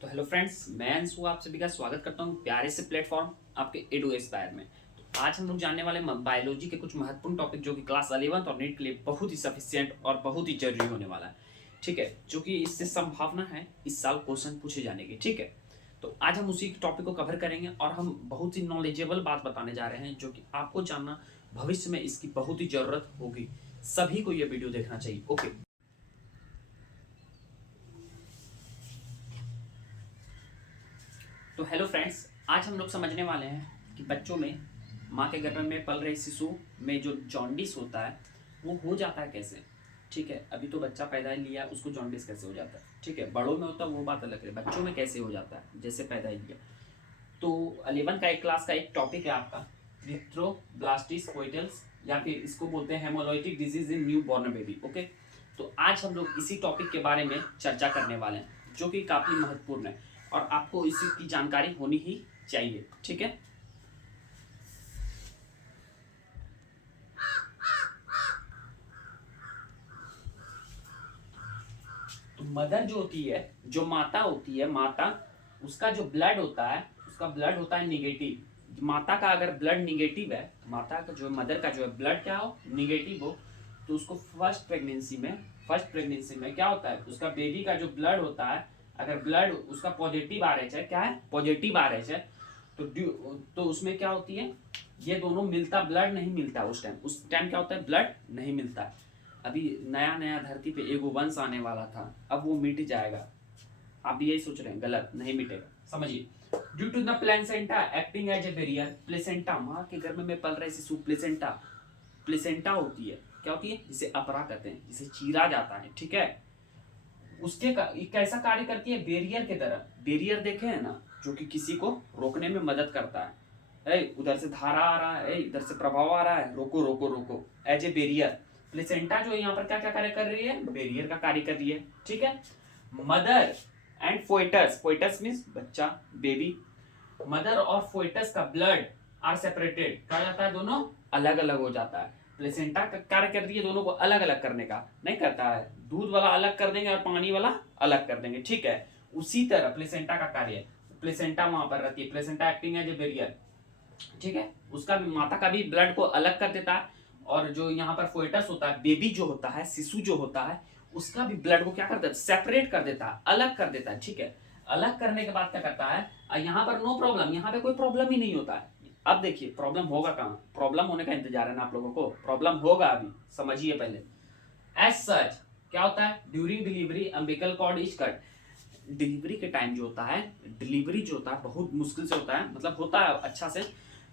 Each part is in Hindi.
तो हेलो फ्रेंड्स, मैं अंशु आप सभी का स्वागत करता हूँ प्यारे से प्लेटफॉर्म आपके एडू एस्पायर में। तो आज हम लोग जानने वाले बायोलॉजी के कुछ महत्वपूर्ण टॉपिक जो कि क्लास 11 और नीट के लिए बहुत ही सफिशिएंट और बहुत ही जरूरी होने वाला है। ठीक है, जो कि इससे संभावना है इस साल क्वेश्चन पूछे जाने की। ठीक है, तो आज हम उसी टॉपिक को कवर करेंगे और हम बहुत ही नॉलेजेबल बात बताने जा रहे हैं जो कि आपको जानना भविष्य में इसकी बहुत ही जरूरत होगी। सभी को यह वीडियो देखना चाहिए। ओके, तो हेलो फ्रेंड्स, आज हम लोग समझने वाले हैं कि बच्चों में माँ के गर्भ में पल रहे शिशु में जो जॉन्डिस होता है वो हो जाता है कैसे। ठीक है, अभी तो बच्चा पैदा ही लिया, उसको जॉन्डिस कैसे हो जाता है। ठीक है, बड़ों में होता है वो बात अलग है, बच्चों में कैसे हो जाता है जैसे पैदा ही लिया। तो 11 का एक क्लास का एक टॉपिक है आपका इरिथ्रोब्लास्टिस कोइटल्स, या फिर इसको बोलते हैं hemolytic disease in new born baby. Okay, तो आज हम लोग इसी टॉपिक के बारे में चर्चा करने वाले हैं जो कि काफ़ी महत्वपूर्ण है और आपको इसी की जानकारी होनी ही चाहिए। ठीक है, तो मदर जो होती है, जो माता होती है, माता उसका जो ब्लड होता है, उसका ब्लड होता है निगेटिव। माता का अगर ब्लड निगेटिव है, माता का जो मदर का जो है ब्लड क्या हो, निगेटिव हो, तो उसको फर्स्ट प्रेगनेंसी में क्या होता है, उसका बेबी का जो ब्लड होता है, अगर ब्लड उसका पॉजिटिव आरएच है, क्या है पॉजिटिव आरएच है, तो उसमें क्या होती है, ये दोनों मिलता, ब्लड नहीं मिलता उस टाइम क्या होता है, ब्लड नहीं मिलता है। अभी नया नया धरती पे एगो वंश आने वाला था, अब वो मिट जाएगा। आप भी यही सोच रहे हैं, गलत, नहीं मिटेगा। समझिए, due to the placenta acting as a barrier, placenta माँ के गर्भ में पल रहे शिशु, प्लेसेंटा होती है, क्या होती है, जिसे अपरा कहते हैं, जिसे चीरा जाता है। ठीक है, उसके कैसा कार्य करती है, बैरियर के तरह। बैरियर देखे हैं ना, जो कि किसी को रोकने में मदद करता है। उधर से धारा आ रहा है, इधर से प्रभाव आ रहा है, रोको रोको रोको, एज ए बैरियर। प्लेसेंटा जो यहाँ पर क्या क्या कार्य कर रही है, बैरियर का कार्य कर रही है। ठीक है, mother and foetus, foetus means बच्चा, बेबी। मदर और फोइटस का ब्लड आर सेपरेटेड, कहा जाता है दोनों अलग अलग हो जाता है। प्लेसेंटा का कार्य कर रही है दोनों को अलग अलग करने का, नहीं करता है, दूध वाला अलग कर देंगे और पानी वाला अलग कर देंगे। ठीक है, उसी तरह प्लेसेंटा का कार्य है, प्लेसेंटा वहां पर रहती है, placenta acting as a barrier. ठीक है, उसका भी, माता का भी ब्लड को अलग कर देता है, और जो यहाँ पर फोइटस होता है, बेबी जो होता है, शिशु जो होता है, उसका भी ब्लड को क्या करता है, सेपरेट कर देता है, अलग कर देता है। ठीक है, अलग करने के बाद क्या करता है, यहाँ पर नो प्रॉब्लम, यहाँ पे कोई प्रॉब्लम ही नहीं होता है। अब देखिए प्रॉब्लम होगा कहाँ, प्रॉब्लम होने का इंतजार है ना आप लोगों को, प्रॉब्लम होगा अभी, समझिए पहले। एज सच क्या होता है, during delivery umbilical cord is cut. Delivery के टाइम जो होता है, डिलीवरी जो होता है बहुत मुश्किल से होता है, मतलब होता है अच्छा से।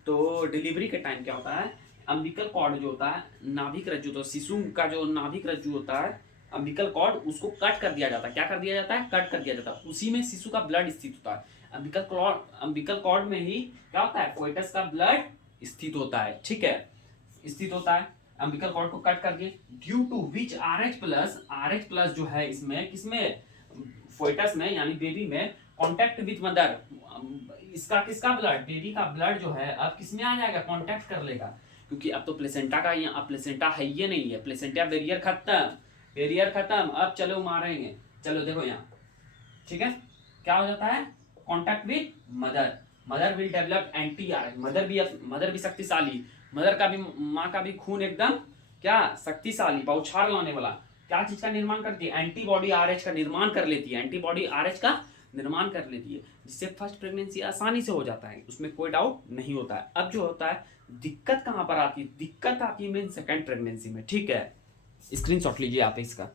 तो डिलीवरी के टाइम क्या होता है, अम्बिकल कॉर्ड जो होता है, नाभिक रज्जु, तो शिशु का जो नाभिक रज्जु होता है, अम्बिकल कॉर्ड, उसको कट कर दिया जाता है। क्या कर दिया जाता है, कट कर दिया जाता है, उसी में शिशु का ब्लड स्थित होता है। अम्बिकल कॉर्ड में ही क्या होता है, फोइटस का ब्लड स्थित होता है। ठीक है, स्थित होता है, अम्बिकल कॉर्ड को कट कर दिए, due to which R H plus जो है इसमें, किसमें, फोइटस में यानी बेबी में, कांटेक्ट विद मदर, इसका किसका ब्लड, बेबी का ब्लड जो है अब किसमें आ जाएगा, कांटेक्ट कर लेगा। क्योंकि अब तो प्लेसेंटा का, अब प्लेसेंटा है ये नहीं है, प्लेसेंटा बैरियर खत्म, बैरियर खत्म, अब चलो मारेंगे। चलो देखो यहाँ, ठीक है, क्या हो जाता है, contact with mother, mother will develop anti R, mother भी शक्तिशाली, मदर का भी, माँ का भी खून एकदम क्या शक्तिशाली, बौछार लाने वाला, क्या चीज का निर्माण करती है, एंटीबॉडी आरएच का निर्माण कर लेती है, एंटीबॉडी आरएच का निर्माण कर लेती है, जिससे फर्स्ट प्रेगनेंसी आसानी से हो जाता है, उसमें कोई डाउट नहीं होता है। अब जो होता है, दिक्कत कहां पर आती है, दिक्कत आती है मेन सेकेंड प्रेगनेंसी में। ठीक है, स्क्रीनशॉट लीजिए आप इसका।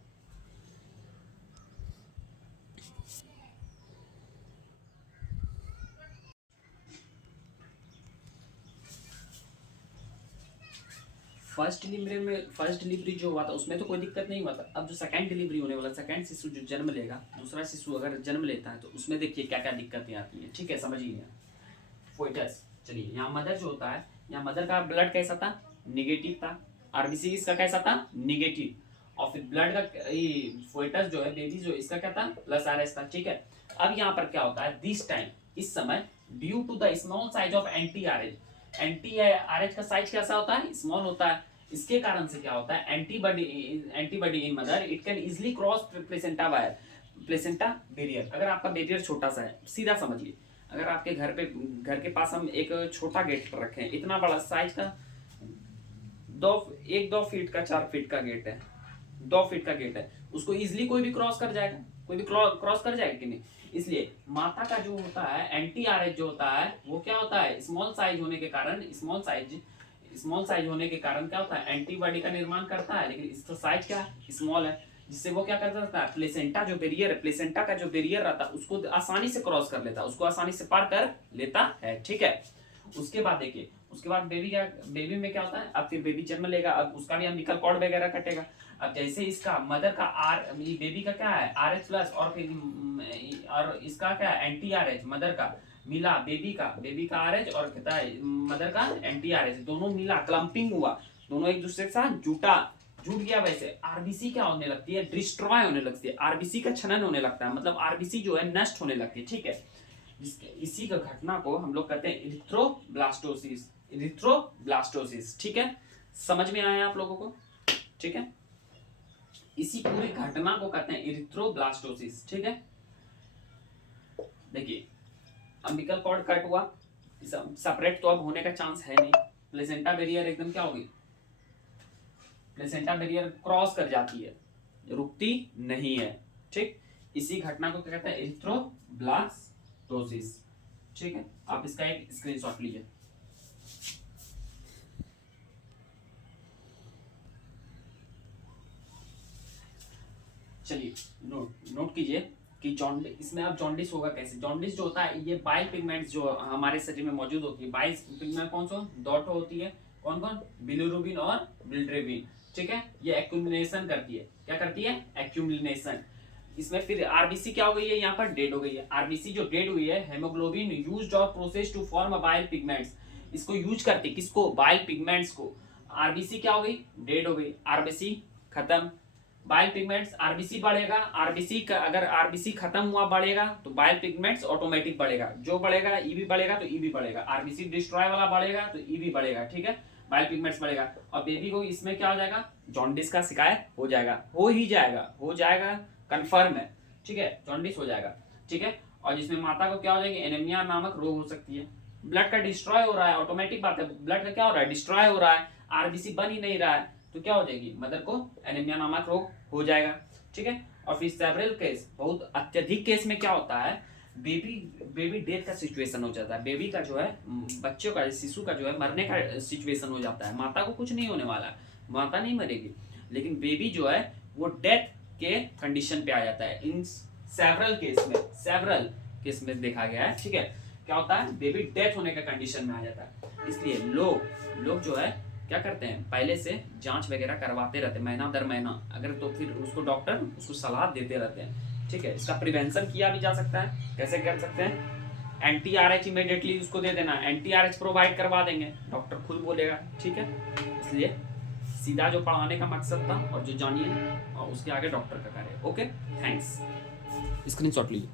फर्स्ट डिलीवरी जो हुआ था उसमें तो कोई दिक्कत नहीं हुआ था। अब जो सेकंड डिलीवरी होने वाला, सेकंड शिशु जो जन्म लेगा, दूसरा शिशु अगर जन्म लेता है, तो उसमें देखिए क्या क्या दिक्कतें आती हैं। ठीक है, समझिए। फोइटस, चलिए यहाँ मदर जो होता है, यहाँ मदर का ब्लड कैसा था, निगेटिव था, आरबीसी इसका कैसा था, निगेटिव, और फिर ब्लड का फोइटस जो है, बेबी जो, इसका क्या था, प्लस आरएस था। ठीक है, अब यहाँ पर क्या होता है, दिस टाइम, इस समय, due to the small size of anti Rh, anti Rh का साइज कैसा होता है, स्मॉल होता है, इसके कारण से क्या होता है, antibody in mother, it can easily cross placenta wire, placenta barrier, अगर आपका बैरियर छोटा सा है, सीधा समझिए, अगर आपके घर के पास हम एक छोटा गेट रखे हैं, इतना बड़ा साइज का 2 फीट का 4 फीट का गेट है, 2 फीट का गेट है, उसको इजिली कोई भी क्रॉस कर जाएगा, कोई भी क्रॉस कर जाएगा कि नहीं। इसलिए माता का जो होता है एंटी आरएच जो होता है वो क्या होता है, स्मॉल साइज होने के कारण, स्मॉल साइज होने के कारण क्या होता है, एंटीबॉडी का निर्माण करता है, लेकिन इसका साइज क्या स्मॉल है, जिससे वो क्या कर सकता है, प्लेसेंटा जो बैरियर है, प्लेसेंटा का जो बैरियर रहता है उसको आसानी से क्रॉस कर लेता है, उसको आसानी से पार कर लेता है, ठीक है। उसके बाद देखिए, उसके बाद बेबी में क्या होता है, अब फिर बेबी जन्म लेगा, अब उसका भी अम्बिकल कॉर्ड वगैरह कटेगा। अब जैसे इसका मदर का बेबी का क्या है RH प्लस, और फिर और इसका क्या है एंटी RH, मदर का मिला बेबी का RH और कहता है मदर का एंटी RH, दोनों मिला क्लम्पिंग हुआ, दोनों एक दूसरे के साथ जुट गया, वैसे आरबीसी क्या होने लगती है, डिस्ट्रॉय होने लगती है, आरबीसी का छनन होने लगता है, मतलब आरबीसी जो है नष्ट होने लगती है, ठीक है। इसी का घटना को हम लोग कहते हैं इरिथ्रोब्लास्टोसिस, ठीक है। समझ में आया आप लोगों को, ठीक है। इसी पूरी घटना को कहते हैं इरिथ्रोब्लास्टोसिस, ठीक है। देखिए अम्बिकल कॉर्ड कट हुआ, सेपरेट तो अब होने का चांस है नहीं, प्लेसेंटा बैरियर एकदम क्या होगी, प्लेसेंटा बैरियर क्रॉस कर जाती है, रुकती नहीं है, ठीक। इसी घटना को क्या कहते हैं, इरिथ्रोब्लास्टोसिस, ठीक है। आप इसका एक स्क्रीनशॉट लीजिए। चलिए नोट कीजिए कि जॉन्डिस, इसमें अब जॉन्डिस होगा कैसे। जॉन्डिस जो होता है ये बाइल पिगमेंट्स जो हमारे शरीर में मौजूद होती है, बाइल पिगमेंट कौन सा, दो होती है, कौन कौन, बिलिरुबिन और बिल्ट्रेबिन, ठीक है। ये एक्यूमुलेशन करती है, क्या करती है, एक्यूमुलेशन। इसमें फिर आरबीसी क्या हो गई है, यहाँ पर डेड हो गई है, आरबीसी जो डेड हुई है, हेमोग्लोबिन यूज्ड और process to form bile pigments, इसको यूज करते किसको, बाइल पिगमेंट्स को। आरबीसी क्या हो गई, डेड हो गई, आरबीसी खत्म, बाइल पिगमेंट्स, आरबीसी बढ़ेगा, आरबीसी का अगर आरबीसी खत्म हुआ बढ़ेगा तो बाइल पिगमेंट्स ऑटोमेटिक बढ़ेगा, जो बढ़ेगा ईबी बढ़ेगा तो ईबी बढ़ेगा, आरबीसी डिस्ट्रॉय वाला बढ़ेगा तो ईबी बढ़ेगा, ठीक है, बाइल पिगमेंट्स बढ़ेगा। और बेबी को इसमें क्या हो जाएगा, जॉन्डिस का शिकायत हो जाएगा, हो जाएगा कंफर्म है, ठीक है, जॉन्डिस हो जाएगा, ठीक है। और जिसमें माता को क्या हो जाएगी, एनीमिया नामक रोग हो सकती है, ब्लड का डिस्ट्रॉय हो रहा है, ऑटोमेटिक बात है, ब्लड का क्या हो रहा है, डिस्ट्रॉय हो रहा है, आरबीसी बन ही नहीं रहा है, तो क्या हो जाएगी, मदर को एनीमिया नामक रोग हो जाएगा, ठीक है। और फिर सेवरल केस, बहुत अत्यधिक केस में क्या होता है, बेबी डेथ का सिचुएशन हो जाता है, बेबी का जो है, बच्चों का, शिशु का जो है मरने का सिचुएशन हो जाता है। माता को कुछ नहीं होने वाला है, माता नहीं मरेगी, लेकिन बेबी जो है वो डेथ के कंडीशन पे आ जाता है। इन सेवरल केस में देखा गया है, ठीक है। क्या होता है, बेबी डेथ होने का कंडीशन में आ जाता है। इसलिए लोग जो है क्या करते हैं, पहले से जांच वगैरह करवाते रहते हैं, महीना दर महीना, अगर तो फिर उसको डॉक्टर उसको सलाह देते रहते हैं, ठीक है। इसका प्रिवेंशन किया भी जा सकता है, कैसे कर सकते हैं, एंटी आरएच इमीडिएटली उसको दे देना, एंटी आरएच प्रोवाइड करवा देंगे, डॉक्टर खुद बोलेगा, ठीक है। इसलिए सीधा जो पढ़ाने का मकसद था और जो जानिए, और उसके आगे डॉक्टर का कार्य। ओके, थैंक्स, स्क्रीनशॉट लीजिए।